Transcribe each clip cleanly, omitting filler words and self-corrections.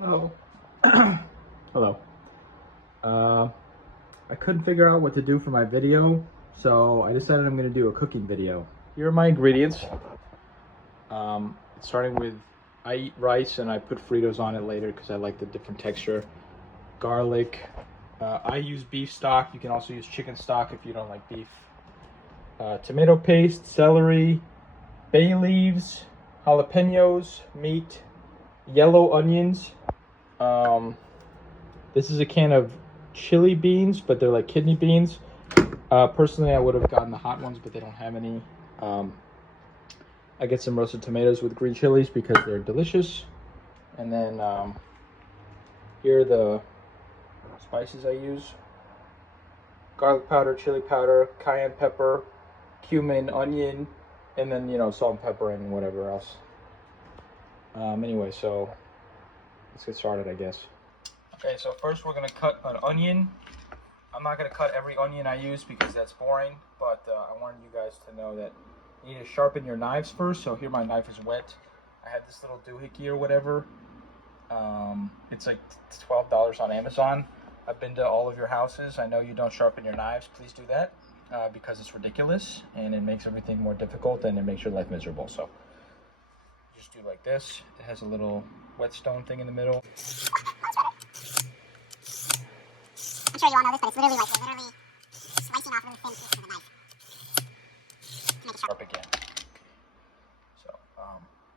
Hello. Hello. I couldn't figure out what to do for my video, so I decided I'm going to do a cooking video. Here are my ingredients. Starting with, I eat rice and I put Fritos on it later because I like the different texture. Garlic. I use beef stock. You can also use chicken stock if you don't like beef. Tomato paste, celery, bay leaves, jalapenos, meat, yellow onions. This is a can of chili beans, but they're like kidney beans. Personally, I would have gotten the hot ones, but they don't have any. I get some roasted tomatoes with green chilies because they're delicious. And then here are the spices I use. Garlic powder, chili powder, cayenne pepper, cumin, onion, and then, salt and pepper and whatever else. Anyway, so let's get started, I guess. Okay, so first we're going to cut an onion. I'm not going to cut every onion I use because that's boring, but I wanted you guys to know that you need to sharpen your knives first. So here my knife is wet. I had this little doohickey or whatever. It's like $12 on Amazon. I've been to all of your houses. I know you don't sharpen your knives. Please do that because it's ridiculous and it makes everything more difficult and it makes your life miserable. So just do like this. It has a little whetstone thing in the middle. I'm sure you all know this, but it's literally like you're literally slicing off really thin pieces of the knife to make it sharp. Again. So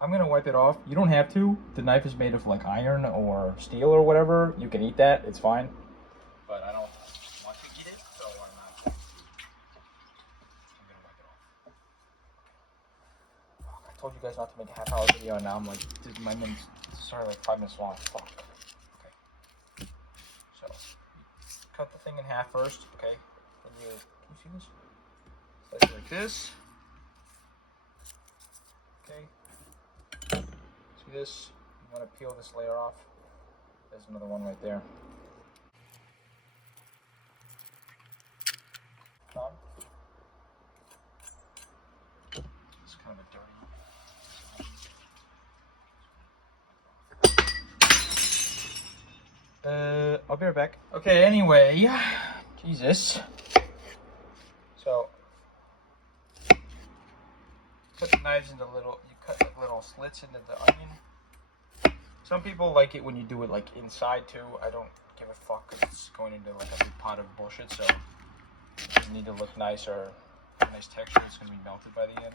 I'm gonna wipe it off. You don't have to. The knife is made of like iron or steel or whatever. You can eat that. It's fine. But I don't want to eat it, so I'm gonna wipe it off. I told you guys not to make a half-hour video, and now I'm like, dude, my minute's sorry, like 5 minutes long. Fuck. Okay. So cut the thing in half first. Okay. Then can you see this? Slice it like this. Okay. See this? You want to peel this layer off. There's another one right there. Done. It's kind of a dirty. I'll be right back. Okay, anyway. Jesus. So, put the knives into you cut like little slits into the onion. Some people like it when you do it like inside too. I don't give a fuck because it's going into like a big pot of bullshit, so it doesn't need to look nice or have a nice texture. It's going to be melted by the end.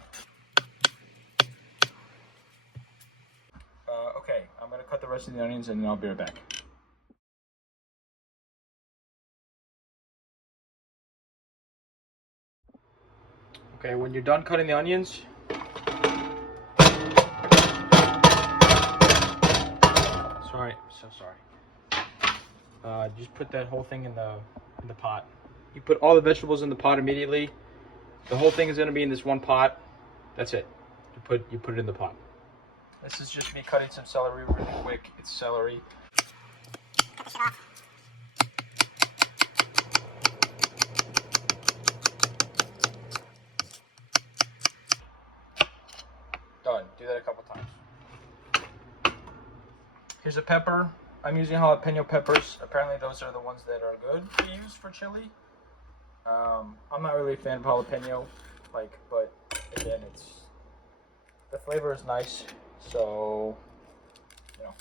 Okay, I'm going to cut the rest of the onions and then I'll be right back. Okay, when you're done cutting the onions, sorry, so sorry. Just put that whole thing in the pot. You put all the vegetables in the pot immediately. The whole thing is going to be in this one pot. That's it. You put it in the pot. This is just me cutting some celery really quick. It's celery. Cut the shit off. Done. Do that a couple times. Here's a pepper. I'm using jalapeno peppers. Apparently those are the ones that are good to use for chili. I'm not really a fan of jalapeno, but again, the flavor is nice. So, whatever.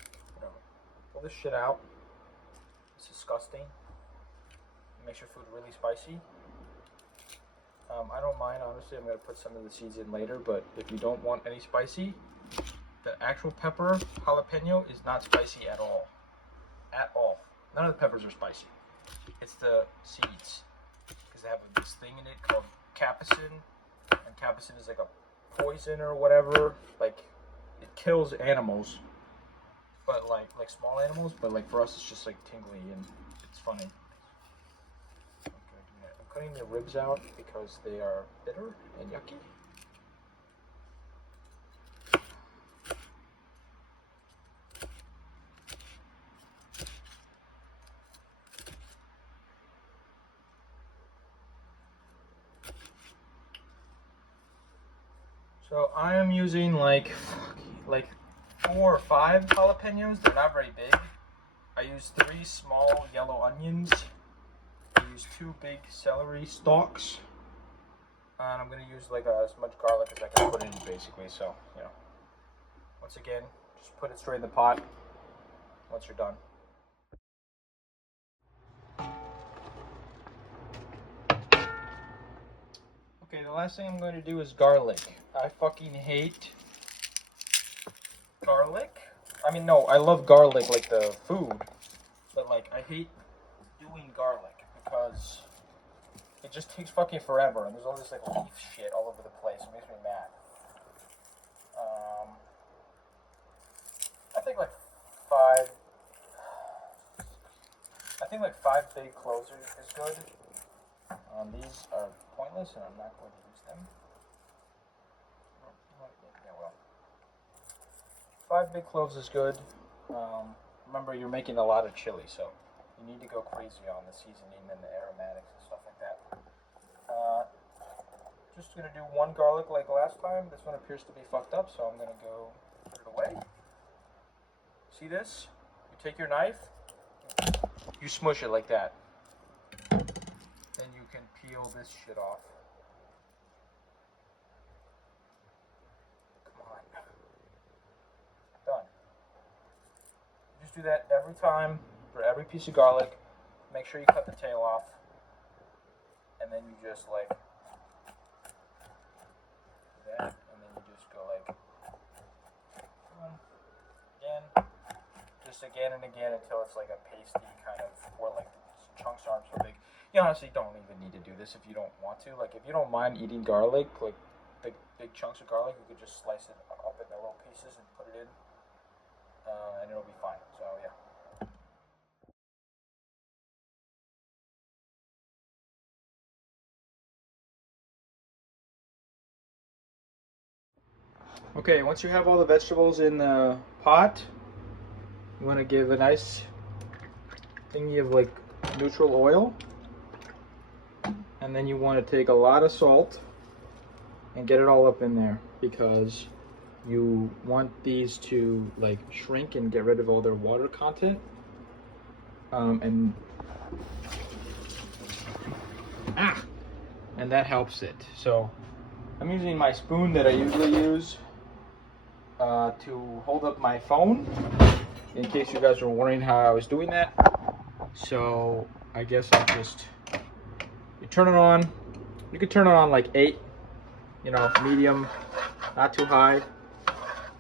Pull this shit out. It's disgusting. It makes your food really spicy. I don't mind, honestly. I'm going to put some of the seeds in later, but if you don't want any spicy, the actual pepper, jalapeno, is not spicy at all. At all. None of the peppers are spicy. It's the seeds. Because they have this thing in it called capsaicin. And capsaicin is like a poison or whatever. Like, it kills animals. But like small animals. But like for us, it's just like tingly and it's funny. I'm cutting the ribs out because they are bitter and yucky. So I am using like 4 or 5 jalapenos. They're not very big. I use 3 small yellow onions. I use 2 big celery stalks. And I'm going to use like as much garlic as I can put in basically. So, you know, once again, just put it straight in the pot once you're done. Okay, the last thing I'm going to do is garlic. I fucking hate garlic. I mean, no, I love garlic, like the food, but like I hate doing garlic because it just takes fucking forever, and there's all this like leaf shit all over the place. It makes me mad. I think like five. I think like 5 big cloves is good. These are pointless, and I'm not going to use them. Yeah, well, 5 big cloves is good. Remember, you're making a lot of chili, so you need to go crazy on the seasoning and the aromatics and stuff like that. Just gonna do 1 garlic like last time. This one appears to be fucked up, so I'm gonna go put it away. See this? You take your knife, you smush it like that. Then you can peel this shit off. Come on. Done. Just do that every time for every piece of garlic. Make sure you cut the tail off. And then you just like do that, and then you just go like again, just again and again until it's like a pasty kind of, or like the chunks aren't so big. You honestly don't even need to do this if you don't want to. Like if you don't mind eating garlic, like big chunks of garlic, you could just slice it up into little pieces and put it in, and it'll be fine. So yeah. Okay, once you have all the vegetables in the pot, you want to give a nice thingy of like neutral oil, and then you want to take a lot of salt and get it all up in there, because you want these to like shrink and get rid of all their water content, and that helps it. So I'm using my spoon that I usually use to hold up my phone, in case you guys were wondering how I was doing that. So I guess I'll just, you turn it on. You could turn it on like 8, you know, medium, not too high.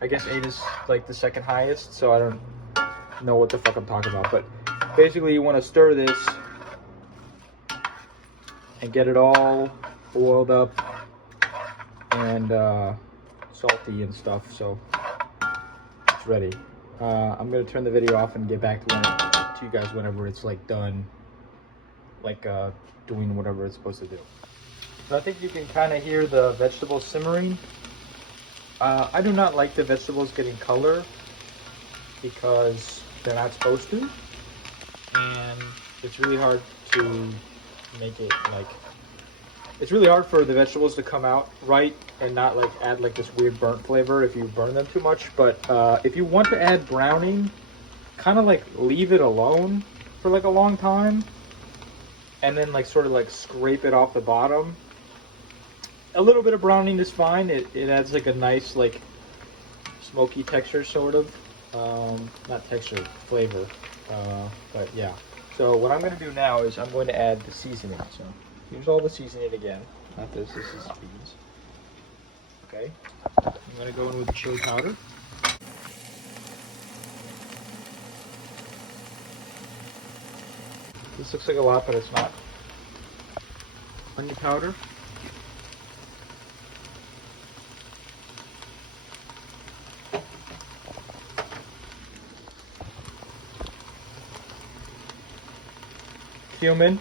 I guess 8 is like the second highest, so I don't know what the fuck I'm talking about. But basically you want to stir this and get it all oiled up and salty and stuff, so it's ready. I'm gonna turn the video off and get back to you guys whenever it's like done, like doing whatever it's supposed to do. So I think you can kind of hear the vegetables simmering. I do not like the vegetables getting color because they're not supposed to, and it's really hard to make it like, it's really hard for the vegetables to come out right and not like add like this weird burnt flavor if you burn them too much. But if you want to add browning, kind of like leave it alone for like a long time, and then like sort of like scrape it off the bottom. A little bit of browning is fine. It adds like a nice like smoky texture, sort of. Not texture, flavor. But yeah. So what I'm going to do now is I'm going to add the seasoning. So here's all the seasoning again. Not this. This is beans. Okay. I'm going to go in with the chili powder. This looks like a lot, but it's not. Onion powder. Cumin.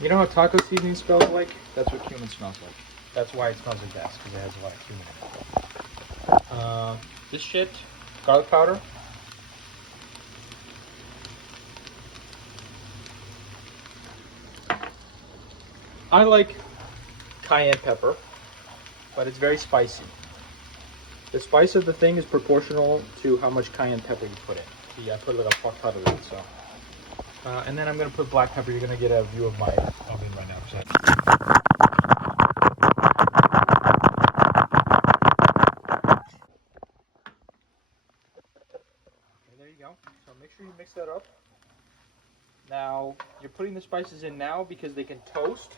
You know how taco seasoning smells like? That's what cumin smells like. That's why it smells like that, because it has a lot of cumin in it. This shit, garlic powder. I like cayenne pepper. but it's very spicy. The spice of the thing is proportional to how much cayenne pepper you put in. See, I put like a fuck ton of it, so. And then I'm gonna put black pepper. You're gonna get a view of my oven right now. So. Okay, there you go. So make sure you mix that up. Now, you're putting the spices in now because they can toast.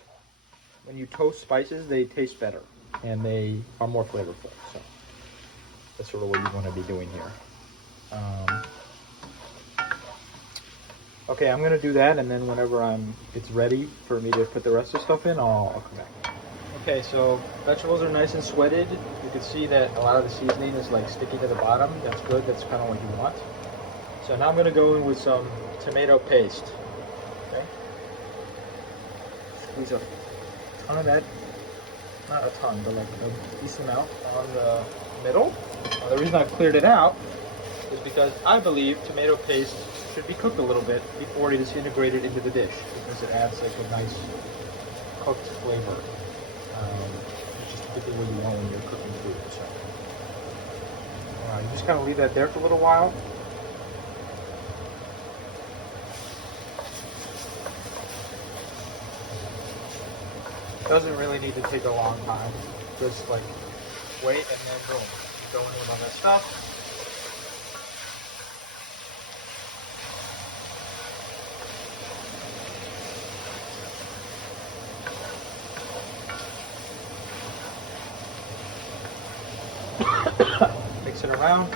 When you toast spices, they taste better and they are more flavorful. So that's sort of what you want to be doing here. Okay, I'm gonna do that, and then whenever it's ready for me to put the rest of the stuff in, I'll come back. Okay, so vegetables are nice and sweated. You can see that a lot of the seasoning is like sticking to the bottom. That's good. That's kind of what you want. So now I'm gonna go in with some tomato paste. Okay. Squeeze a ton of that. Not a ton, but like a decent amount on the middle. The reason I've cleared it out is because I believe tomato paste should be cooked a little bit before it is integrated into the dish, because it adds like a nice cooked flavor, which is typically what you want when you're cooking food. So you just kind of leave that there for a little while. Doesn't really need to take a long time. Just like wait, and then boom, go in with all that stuff. Mix it around.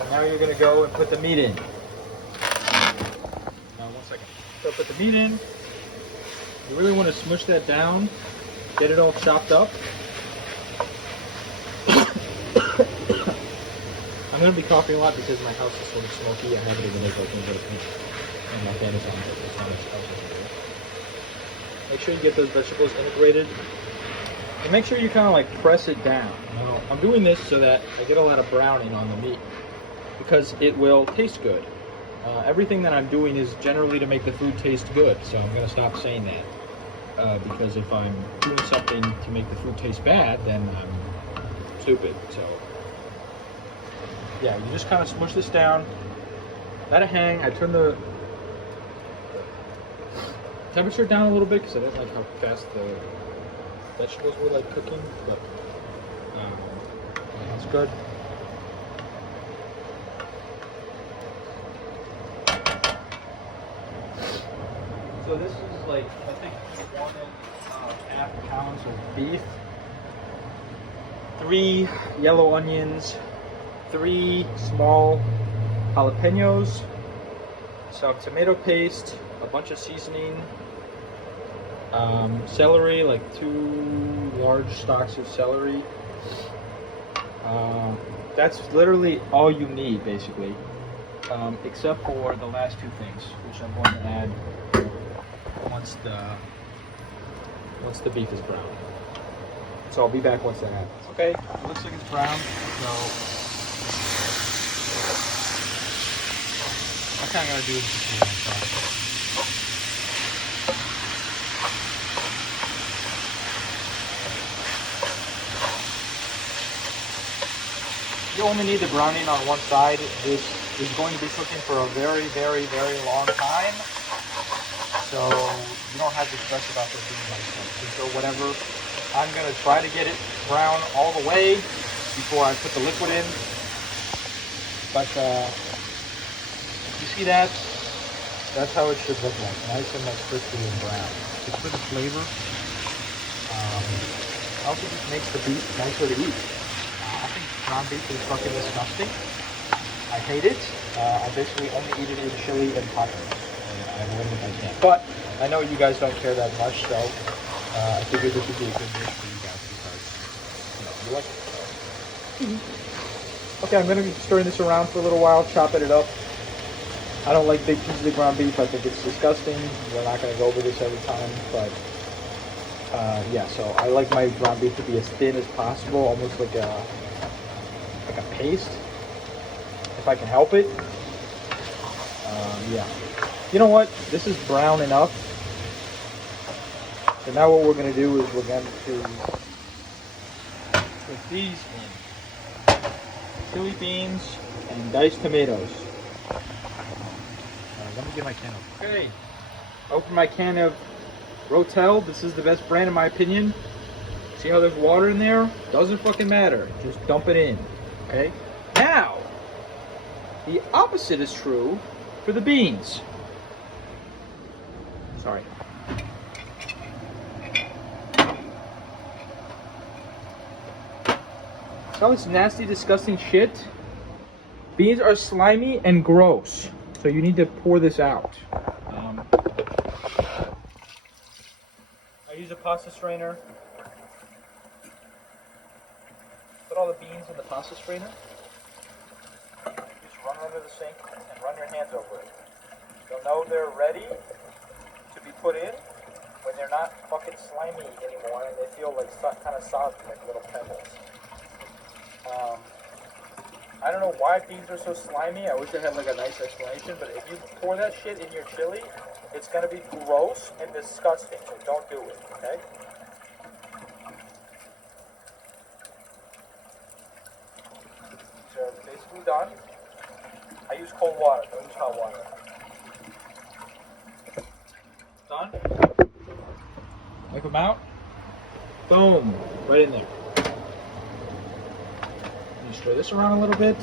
And now you're going to go and put the meat in. One second. So put the meat in. You really want to smush that down. Get it all chopped up. I'm going to be coughing a lot because my house is sort of smoky. I have it in the neighborhood, and my fan is on. It's not as house. Make sure you get those vegetables integrated. And make sure you kind of like press it down. Now, I'm doing this so that I get a lot of browning on the meat because it will taste good. Everything that I'm doing is generally to make the food taste good, so I'm going to stop saying that. Because if I'm doing something to make the food taste bad, then I'm stupid. So, yeah, you just kind of smush this down, let it hang. I turn the temperature down a little bit because I didn't like how fast the vegetables were like cooking, but that's good. So this is like, I think 1.5 pounds of beef, 3 yellow onions, 3 small jalapenos, some tomato paste, a bunch of seasoning, celery, like 2 large stalks of celery. That's literally all you need, basically, except for the last 2 things, which I'm going to add once the beef is brown. So I'll be back once that happens. Okay, it looks like it's brown, so I kind of gotta do this just a long time. You only need the browning on one side. This is going to be cooking for a very, very, very long time. So you don't have to stress about this being like so whatever. I'm gonna try to get it brown all the way before I put the liquid in. But you see that? That's how it should look like. Nice and like crispy and brown. It's for the flavor. Also just makes the beef nicer to eat. I think ground beef is fucking disgusting. I hate it. I basically only eat it in chili and tacos. I avoid it if I can. But I know you guys don't care that much, so I figured this would be a good dish for you guys because you like it. So. Okay, I'm gonna be stirring this around for a little while, chopping it up. I don't like big pieces of ground beef. I think it's disgusting. We're not gonna go over this every time, but yeah. So I like my ground beef to be as thin as possible, almost like a paste, if I can help it. Yeah. You know what? This is brown enough So now what we're going to do is we're going to put these in. Chili beans and diced tomatoes. Let me get my can open. Okay, open my can of Rotel. This is the best brand in my opinion. See how there's water in there? Doesn't fucking matter. Just dump it in. Okay? Now, the opposite is true for the beans. Sorry. See all this nasty, disgusting shit? Beans are slimy and gross. So you need to pour this out. I use a pasta strainer. Put all the beans in the pasta strainer. Just run under the sink and run your hands over it. You'll know they're ready to be put in when they're not fucking slimy anymore and they feel like kind of soft, like little pebbles. I don't know why beans are so slimy. I wish I had like a nice explanation, but if you pour that shit in your chili, it's gonna be gross and disgusting, so don't do it, okay? So it's basically done. I use cold water, don't use hot water. Done. Wipe them out. Boom, right in there. You stir this around a little bit.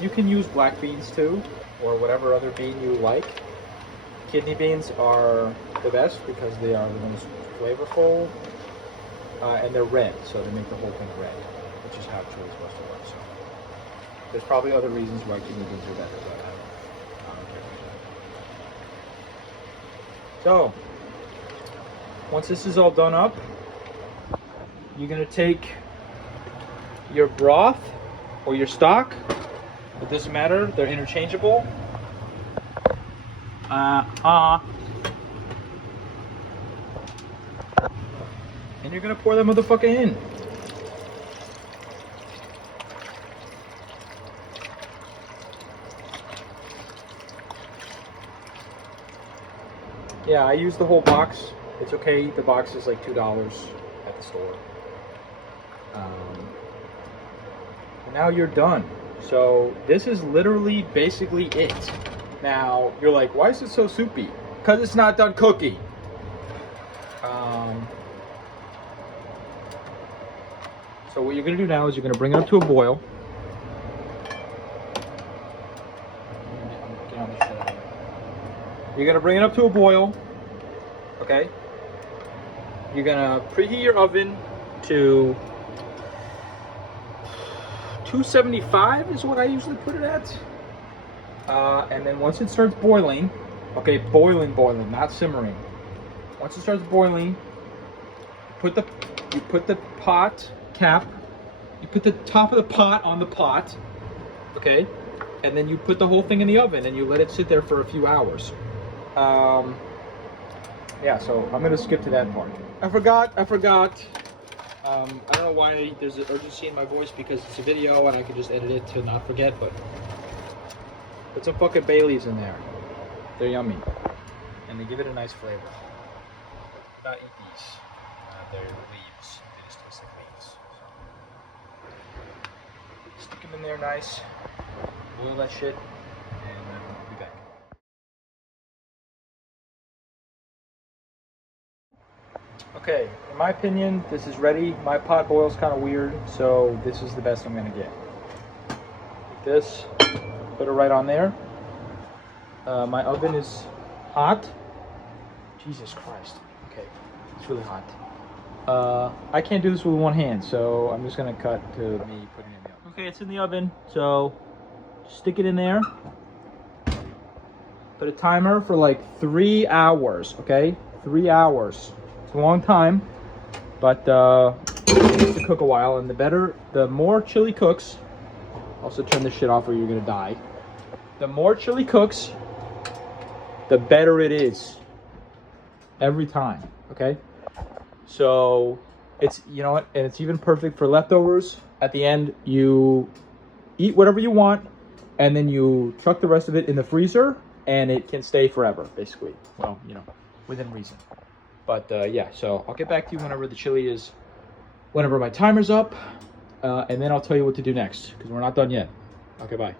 You can use black beans too, or whatever other bean you like. Kidney beans are the best because they are the most flavorful, and they're red, so they make the whole thing red, which is how chili is supposed to work. So there's probably other reasons why kidney beans are better, but I don't care. So once this is all done up, you're gonna take your broth or your stock. It doesn't matter, they're interchangeable. And you're gonna pour that motherfucker in. Yeah, I use the whole box. It's okay, the box is like $2 at the store. And now you're done. So this is literally basically it. Now you're like, why is it so soupy? Because it's not done cooking. So what you're gonna do now is you're gonna bring it up to a boil. You're gonna bring it up to a boil. Okay. You're gonna preheat your oven to 275 is what I usually put it at. And then once it starts boiling, okay, boiling, not simmering. Once it starts boiling, you put the pot cap, you put the top of the pot on the pot, okay, and then you put the whole thing in the oven and you let it sit there for a few hours. Yeah, so I'm gonna skip to that part. I forgot. I don't know why there's an urgency in my voice because it's a video and I can just edit it to not forget, but put some fucking bay leaves in there. They're yummy. And they give it a nice flavor. Do not eat these. They're leaves. They just taste like leaves. So. Stick them in there nice. Boil that shit. And we'll be back. Okay, in my opinion, this is ready. My pot boils kind of weird, so this is the best I'm gonna get. Like this, put it right on there. My oven is hot. Jesus Christ. Okay, it's really hot. I can't do this with one hand, so I'm just gonna cut to me putting it in the oven. Okay, it's in the oven, so stick it in there. Put a timer for like 3 hours, okay? 3 hours. It's a long time, but it needs to cook a while, and the more chili cooks, also turn this shit off or you're gonna die. The more chili cooks, the better it is. Every time, okay? So it's, you know what, and it's even perfect for leftovers. At the end, you eat whatever you want, and then you chuck the rest of it in the freezer, and it can stay forever, basically. Well, you know, within reason. But yeah, so I'll get back to you whenever the chili is, whenever my timer's up, and then I'll tell you what to do next, because we're not done yet. Okay, bye.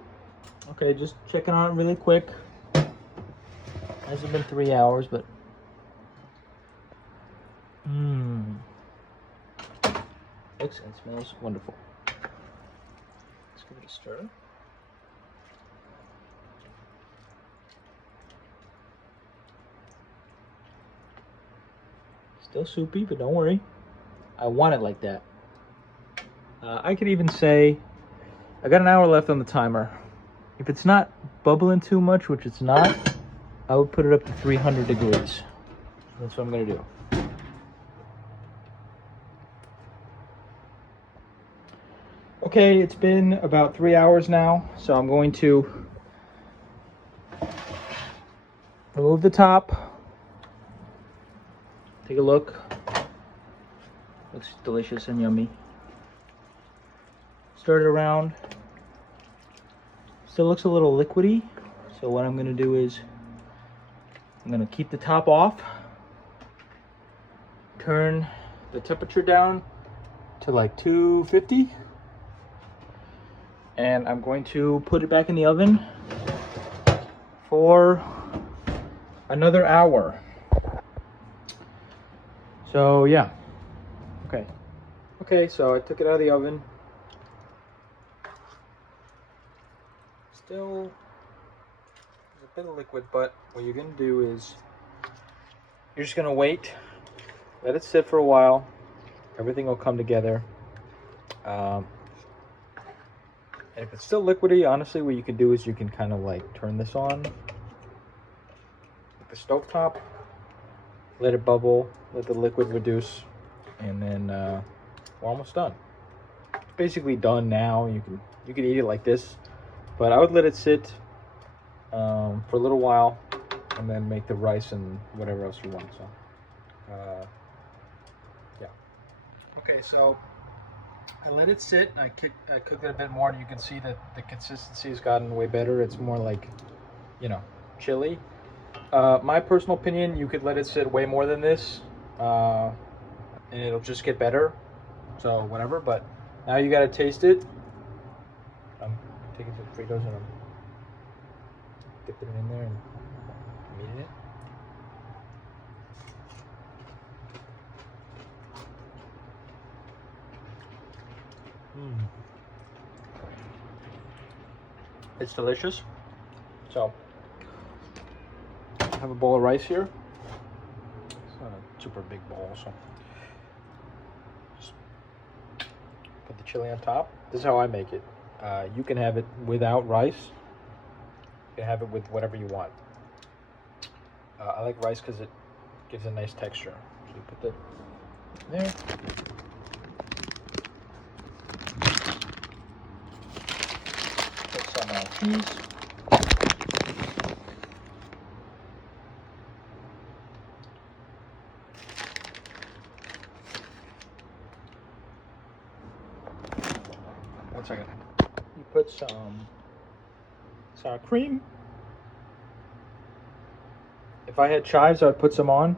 Okay, just checking on it really quick. Hasn't been 3 hours, but looks and smells wonderful. Let's give it a stir. Still soupy, but don't worry. I want it like that. I could even say, I got an hour left on the timer. If it's not bubbling too much, which it's not, I would put it up to 300 degrees. That's what I'm gonna do. Okay, it's been about 3 hours now, so I'm going to remove the top. Take a look. Looks delicious and yummy. Stir it around. Still looks a little liquidy, so what I'm gonna do is I'm gonna keep the top off, turn the temperature down to like 250, and I'm going to put it back in the oven for another hour. So yeah, okay, so I took it out of the oven. Still there's a bit of liquid, but what you're gonna do is you're just gonna wait, let it sit for a while, everything will come together. And if it's still liquidy, honestly, what you can do is you can kind of like turn this on with the stovetop, let it bubble, let the liquid reduce, and then we're almost done. It's basically done now. You can eat it like this, but I would let it sit for a little while, and then make the rice and whatever else you want. So yeah. Okay, so I let it sit. I cooked it a bit more, and you can see that the consistency has gotten way better. It's more like, you know, chili. My personal opinion, you could let it sit way more than this, and it'll just get better. So whatever, but now you gotta taste it. I'm taking some Fritos and I'm dipping it in there and I'm eating it. It's delicious. So I have a bowl of rice here. It's not a super big bowl, so just put the chili on top. This is how I make it. You can have it without rice. You can have it with whatever you want. I like rice because it gives a nice texture. So you put that there. Put some cheese. One second. You put some sour cream. If I had chives, I'd put some on,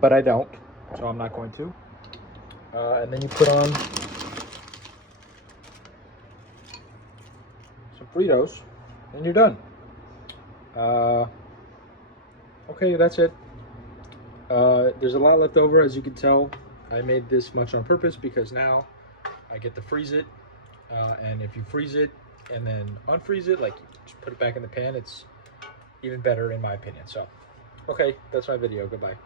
but I don't, so I'm not going to. And then you put on some Fritos, and you're done. Okay, that's it. There's a lot left over, as you can tell. I made this much on purpose because now I get to freeze it. And if you freeze it and then unfreeze it, like just put it back in the pan, it's even better in my opinion. So, okay, that's my video. Goodbye.